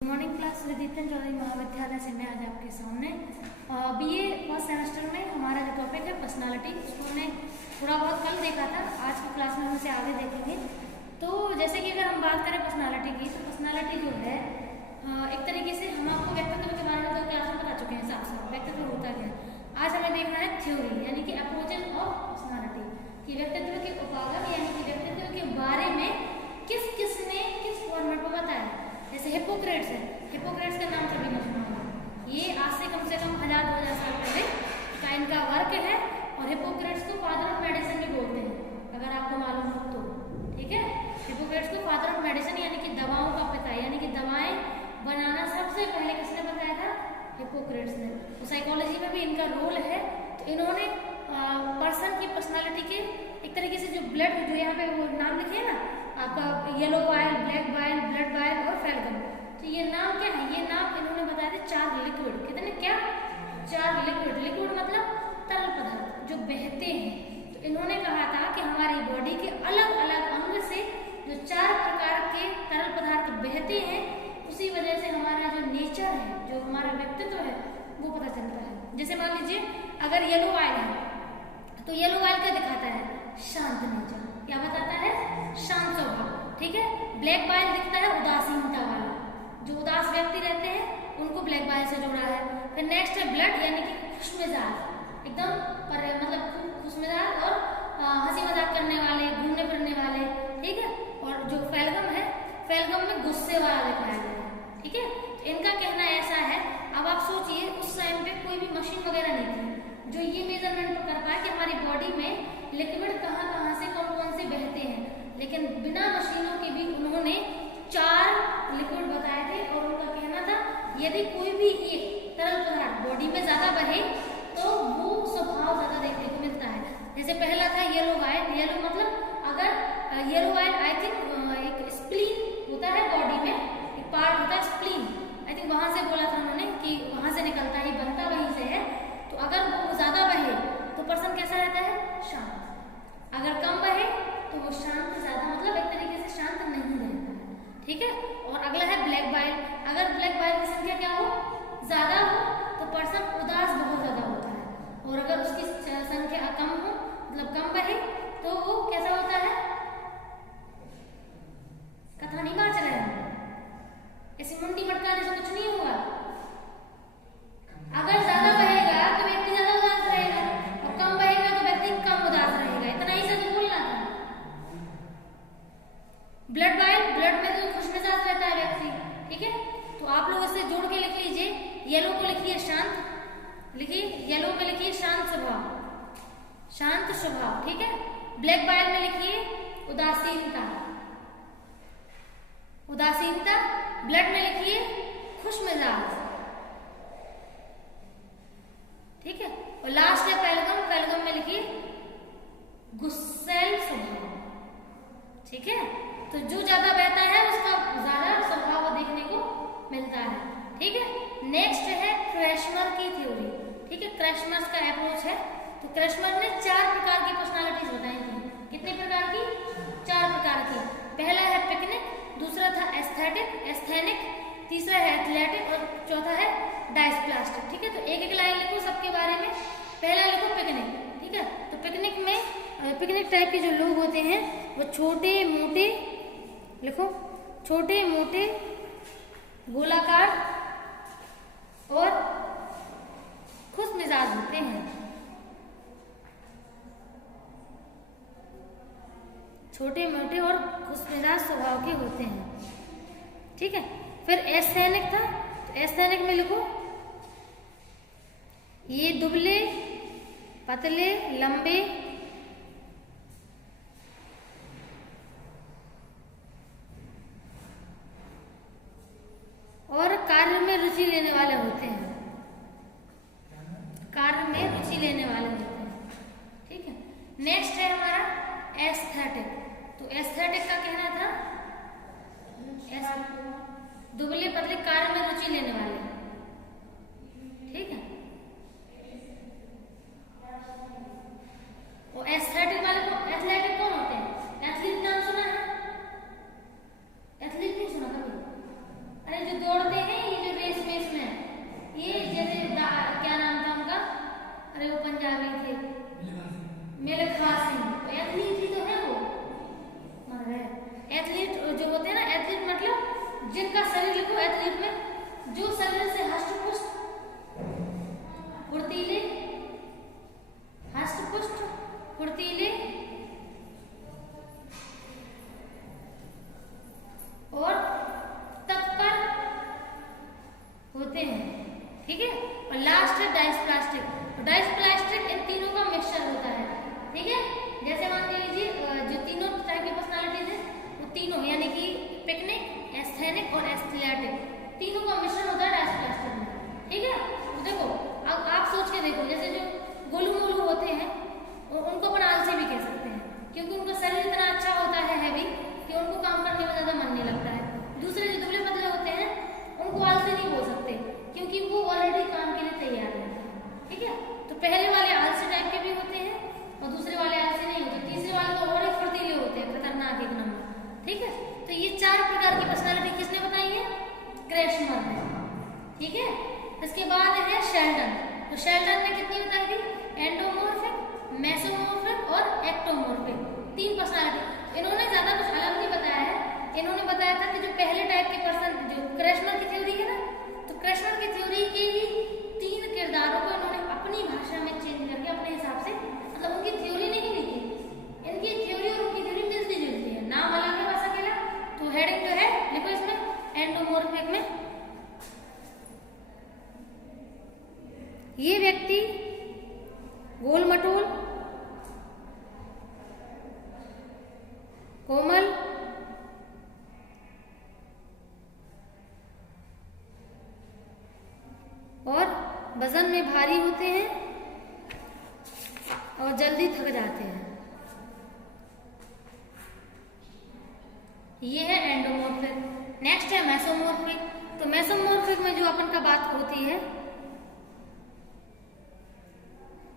Good morning class विदितन Chaudhary महाविद्यालय से मैं आज आपके सामने बीए फर्स्ट सेमेस्टर में हमारा जो टॉपिक है पर्सनालिटी, उसको हमने थोड़ा बहुत कल देखा था। आज की क्लास में हम इसे आगे देखेंगे। तो जैसे कि अगर हम बात करें पर्सनालिटी की, तो पर्सनालिटी जो है एक तरीके से हम आपको व्यक्तित्व के बारे में तो क्लास में बता चुके हैं साफ साफ व्यक्तित्व होता क्या है। आज हमें देखना है थ्योरी यानी कि अप्रोचेस ऑफ पर्सनालिटी कि व्यक्तित्व के उपागम यानी कि व्यक्तित्व के बारे में किसने किस फॉर्मेट में बताया। जैसे हिपोक्रेट्स है, हिपोक्रेट्स का नाम सभी ने सुना होगा। ये आज से कम 1000-2000 साल पहले का इनका वर्क है और हिपोक्रेट्स को फादर ऑफ मेडिसिन भी बोलते हैं, अगर आपको मालूम हो तो। ठीक है, हिपोक्रेट्स को फादर ऑफ मेडिसिन यानी कि दवाओं का पिता, यानी कि दवाएं बनाना सबसे पहले किसने बताया था? हिपोक्रेट्स ने। तो साइकोलॉजी में भी इनका रोल है। तो इन्होंने पर्सन की पर्सनालिटी के एक तरीके से जो ब्लड, जो यहाँ पे वो नाम लिखे है ना आपका, yellow bile, black bile, blood bile और फेल्गम, तो ये नाम क्या है? ये नाम इन्होंने बताया था 4 लिक्विड। कितने? क्या? 4 लिक्विड। लिक्विड मतलब तरल पदार्थ जो बहते हैं। तो इन्होंने कहा था कि हमारी बॉडी के अलग अलग अंग से जो 4 प्रकार के तरल पदार्थ बहते हैं, उसी वजह से हमारा जो नेचर है, जो हमारा व्यक्तित्व है, वो पता चलता है। जैसे मान लीजिए अगर येलो बाइल है, तो येलो बाइल क्या दिखाता है? शांत नेचर। क्या बताता है? शांत स्वभाव। ठीक है। ब्लैक बाइल दिखता है उदासीनता वाला, जो उदास व्यक्ति रहते हैं उनको ब्लैक बाइल से जोड़ा है। फिर नेक्स्ट है ब्लड यानी कि खुशमिजाज, एकदम मतलब खुशमिजाज और हंसी मजाक करने वाले, घूमने फिरने वाले। ठीक है। और जो फेल्गम है, फेल्गम में गुस्से वाला दिखाया गया है। ठीक है। इनका कहना ऐसा है, अब आप सोचिए उस टाइम पे कोई भी मशीन वगैरह नहीं थी जो ये मेजरमेंट कर पाए कि हमारी बॉडी में लिक्विड कहाँ से कौन कौन से बहते हैं, लेकिन बिना मशीनों के भी उन्होंने 4 लिक्विड बताए थे। और उनका कहना था यदि कोई भी एक तरल पदार्थ बॉडी में ज्यादा बहे तो वो स्वभाव ज्यादा देखने को मिलता है। जैसे पहला था येलो वाइल। येलो मतलब अगर येलो वाइल आई थिंक एक स्प्लीन होता है बॉडी में, एक पार्ट होता है स्प्लीन, आई थिंक वहां से बोला था उन्होंने कि वहां से निकलता है, बनता वहीं से है। तो अगर वो ज्यादा बहे तो पर्सन कैसा रहता है? शांत। अगर कम बहे तो वो शांत ज्यादा, मतलब एक तरीके से शांत नहीं रहता है। ठीक है। और अगला है ब्लैक बाइल। अगर ब्लैक बाइल की संख्या क्या हो? ज्यादा हो तो पर्सन उदास बहुत ज्यादा होता है। और अगर उसकी संख्या कम हो, मतलब कम बहे, तो वो कैसा होता है? कथा नहीं बाँच रहे हैं, ऐसी मुंडी मटकाने से कुछ नहीं होगा। अगर ज्यादा बहेगा तो व्यक्ति ज्यादा उदास रहेगा, और कम बहेगा तो व्यक्ति कम उदास रहेगा। इतना ही से तो बोलना था। ब्लड बाइल, ब्लड में तो खुशमिजाज रहता है व्यक्ति। ठीक है। तो आप लोग इसे जोड़ के लिख लीजिए। येलो को लिखिए शांत, लिखिए येलो में लिखिए शांत स्वभाव, शांत स्वभाव। ठीक है। ब्लैक बाइल में लिखिए उदासीनता, उदासीनता। ब्लड में लिखिए खुशमिजाज। ठीक है। और लास्ट है फेल्गम। फेल्गम में लिखिए गुस्सैल स्वभाव। ठीक है। तो जो ज्यादा बहता है उसका ज्यादा स्वभाव देखने को मिलता है। ठीक है। नेक्स्ट है क्रेशमर की थ्योरी। ठीक है। क्रेशमर का अप्रोच है। तो क्रेशमर ने 4 प्रकार की पर्सनालिटीज बताई थी। कितने प्रकार की? 4 प्रकार की। पहला है पिकनिक, दूसरा था एस्थेनिक, तीसरा है एथलेटिक और चौथा है डायस्प्लास्टिक। ठीक है। तो एक एक लाइन लिखो सबके बारे में। पहला लिखो पिकनिक। ठीक है। तो पिकनिक में पिकनिक टाइप के जो लोग होते हैं वो छोटे मोटे, लिखो छोटे मोटे, गोलाकार और खुश मिजाज होते हैं। छोटे मोटे और खुश मिजाज स्वभाव के होते हैं। ठीक है। फिर एस्थेनिक था, तो एस्थेनिक में लिखो ये दुबले पतले लंबे और कार्य में रुचि लेने वाले होते हैं, कार्य में रुचि लेने वाले होते हैं। ठीक है। नेक्स्ट है हमारा एस्थेटिक। तो एस्थेटिक का कहना था दुबले पतले कार्य में रुचि लेने वाले। ठीक है। और एस्थेटिक वाले को, एथलेटिक कौन होते हैं? एथलीट नाम सुना है? एथलीट नहीं सुना कभी? अरे जो दौड़ते हैं, ये जो रेस में ये जैसे क्या नाम था उनका, अरे वो पंजाबी थे, मिल्खा सिंह, एथलीट ही तो है वो। अरे एथलीट जो होते हैं ना, एथलीट मतलब जिनका शरीर लिखो एथलीट में, जो शरीर से हष्ट पुष्ट फुर्तीले, हष्ट पुष्ट फुर्तीले और तत्पर होते हैं, ठीक है। और लास्ट है डायस्प्लास्टिक। तो डायस्प्लास्टिक इन तीनों का मिक्सचर होता है, ठीक है। जैसे मान लीजिए जो तीनों टाइप की पर्सनालिटीज है वो तीनों यानी कि पिकनिक, एस्थेनिक और एस्थलेटिक, तीनों का मिश्रण होता है डायस्प्लास्टिक में, ठीक है। तो देखो अब आप सोच के देखो, जैसे जो गोलू मोलू होते हैं उनको अपन आलसी भी कह सकते हैं, क्योंकि उनका शरीर इतना अच्छा होता है हैवी कि उनको काम करने में ज्यादा मन नहीं लगता है। दूसरे जो दुबले पतले होते हैं उनको आलसी नहीं बोल सकते, क्योंकि वो ऑलरेडी काम के लिए तैयार रहते हैं, ठीक है। तो पहले वाले आलसी टाइप के भी होते हैं और दूसरे वाले आलसी नहीं होते, तीसरे वाले तो और एक फुर्तीले होते हैं, खतरनाक एक नंबर, ठीक है। तो ये 4 प्रकार की पर्सनालिटी किसने बताई है? क्रेशमर ने, ठीक है। इसके बाद है शेल्डन। तो शेल्डन ने कितनी बताई थी? एंडोमॉर्फिक, मेसोमॉर्फिक और एक्टोमॉर्फिक, 3 पर्सनालिटी। इन्होंने ज्यादा कुछ अलग नहीं बताया है, इन्होंने बताया था कि जो पहले टाइप के पर्सन, जो क्रेशमर की थ्योरी है ना, तो क्रेशमर की थ्योरी के ही 3 किरदारों को इन्होंने अपनी भाषा में चेंज करके अपने हिसाब से, मतलब उनकी थ्योरी नहीं लिखी, इनकी थ्योरी और उनकी थ्योरी मिलती जुलती है, नाम अलग है बस अकेला। तो हेडिंग जो है लिखो इसमें एंडोमॉर्फिक में, ये व्यक्ति गोल मटोल, कोमल, और वजन में भारी होते हैं और जल्दी थक जाते हैं, ये है एंडोमॉर्फिक। नेक्स्ट है मेसोमॉर्फिक। तो मेसोमॉर्फिक में जो अपन का बात होती है,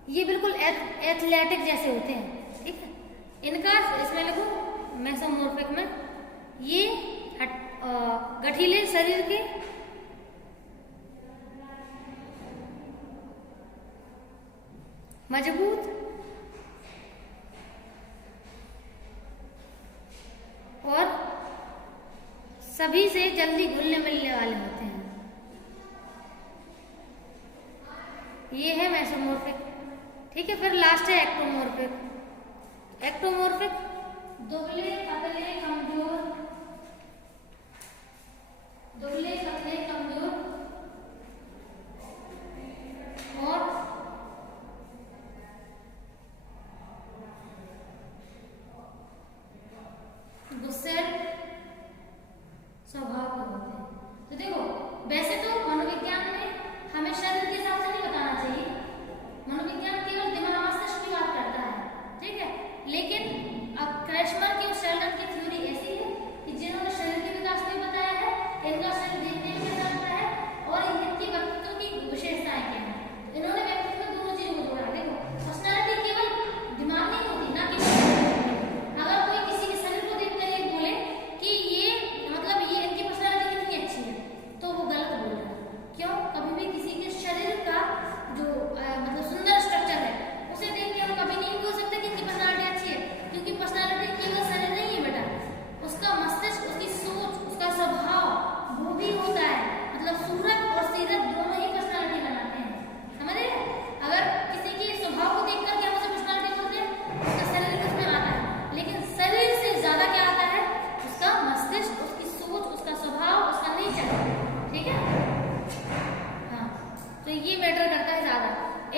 ये बिल्कुल एथलेटिक जैसे होते हैं, ठीक है। इनका इसमें लिखो मेसोमॉर्फिक में, ये गठीले शरीर के, मजबूत और सभी से जल्दी घुलने मिलने वाले होते हैं, ये है मेसोमॉर्फिक, ठीक है। फिर लास्ट है एक्टोमॉर्फिक। एक्टोमॉर्फिक दुबले पतले कमजोर, दुबले पतले कमजोर और गुस्सैल स्वभाव के होते हैं। तो देखो वैसे तो मनोविज्ञान में हमें शरीर के हिसाब से नहीं बताना चाहिए, मनोविज्ञान केवल दिमाग मस्तिष्क की बात करता है, ठीक है। लेकिन अब क्रेशमर की और शेल्डन की थ्योरी ऐसी है कि जिन्होंने शरीर के विकास को भी बताया है, इनका शरीर देखने में कैसा लगता है और इनकी व्यक्तित्व की विशेषताएं क्या है, इन्होंने व्यक्तित्व में दोनों चीजों को जोड़ा है। देखो पर्सनालिटी केवल दिमाग नहीं होती ना, कि अगर कोई किसी के शरीर को देखकर ये बोले कि ये मतलब ये इनकी पर्सनालिटी कितनी अच्छी है, तो वो गलत बोल रहा है। क्यों? कभी भी किसी के शरीर का जो मतलब सुंदर स्ट्रक्चर है उसे देख के हम कभी नहीं बोल सकते कि इनकी पर्सनालिटी अच्छी है, क्योंकि पर्सनालिटी केवल शरीर नहीं है बेटा, उसका मस्तिष्क, उसकी सोच, उसका स्वभाव वो भी होता है। मतलब सूरत और सीरत दोनों ही पर्सनालिटी बनाते हैं, समझ रहे? अगर किसी के स्वभाव को देख करके हम उसे पर्सनालिटी बोलते हैं, उसका शरीर उसमें आता है, लेकिन शरीर से ज्यादा क्या आता है? उसका मस्तिष्क, उसकी सोच, उसका स्वभाव, उसका नेचर, ठीक है। हाँ, तो ये मैटर करता है ज्यादा।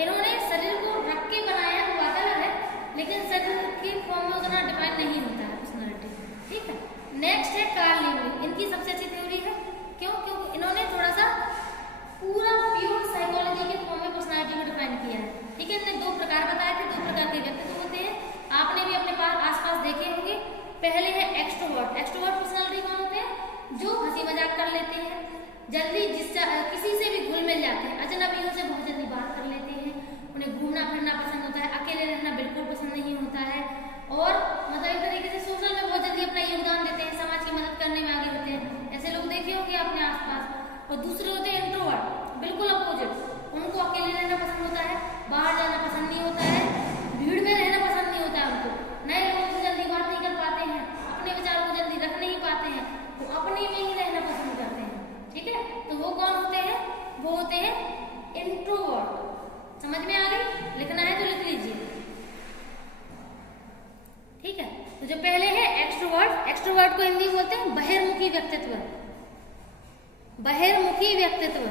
इन्होंने शरीर को रख के बनाया वो बात अलग है, लेकिन शरीर के फॉर्म में उतना डिफाइन नहीं होता है पर्सनालिटी, ठीक है। नेक्स्ट है कार्ल यूंग। इनकी सबसे अच्छी थ्योरी है, क्यों? क्योंकि इन्होंने थोड़ा सा पूरा प्योर साइकोलॉजी के फॉर्म में पर्सनालिटी को डिफाइन किया है, ठीक है। इन्होंने 2 प्रकार बताए थे, 2 प्रकार के व्यक्तित्व होते हैं, आपने भी अपने पास आसपास देखे होंगे। पहले है एक्सट्रोवर्ट। एक्सट्रोवर्ट पर्सनालिटी कौन होते हैं? जो हंसी मजाक कर लेते हैं, जल्दी किसी से भी घुल मिल जाते हैं, अजनबियों से बहुत जल्दी बात कर लेते हैं, उन्हें घूमना फिरना पसंद होता है, अकेले रहना बिल्कुल पसंद नहीं होता है, और मतलब एक तरीके से सोशल में बहुत जल्दी अपना योगदान देते हैं, समाज की मदद करने में आगे होते हैं। ऐसे लोग देखे होंगे अपने आसपास। और दूसरे होते हैं इंट्रोवर्ट, बिल्कुल अपोजिट। उनको अकेले रहना पसंद होता है, बाहर जाना पसंद नहीं होता है, भीड़ में रहना पसंद नहीं होता है उनको, नए लोगों से जल्दी बात नहीं कर पाते हैं, अपने विचारों को जल्दी रख नहीं पाते हैं, तो अपने में ही रहना पसंद करते हैं। ठीक है, तो वो कौन होते हैं? वो होते हैं इंट्रोवर्ट। समझ में आ गई? लिखना है तो लिख लीजिए। ठीक है, तो जो पहले है एक्सट्रोवर्ट, एक्सट्रोवर्ट को हिंदी में बोलते हैं बहिर्मुखी व्यक्तित्व, बहिर्मुखी व्यक्तित्व।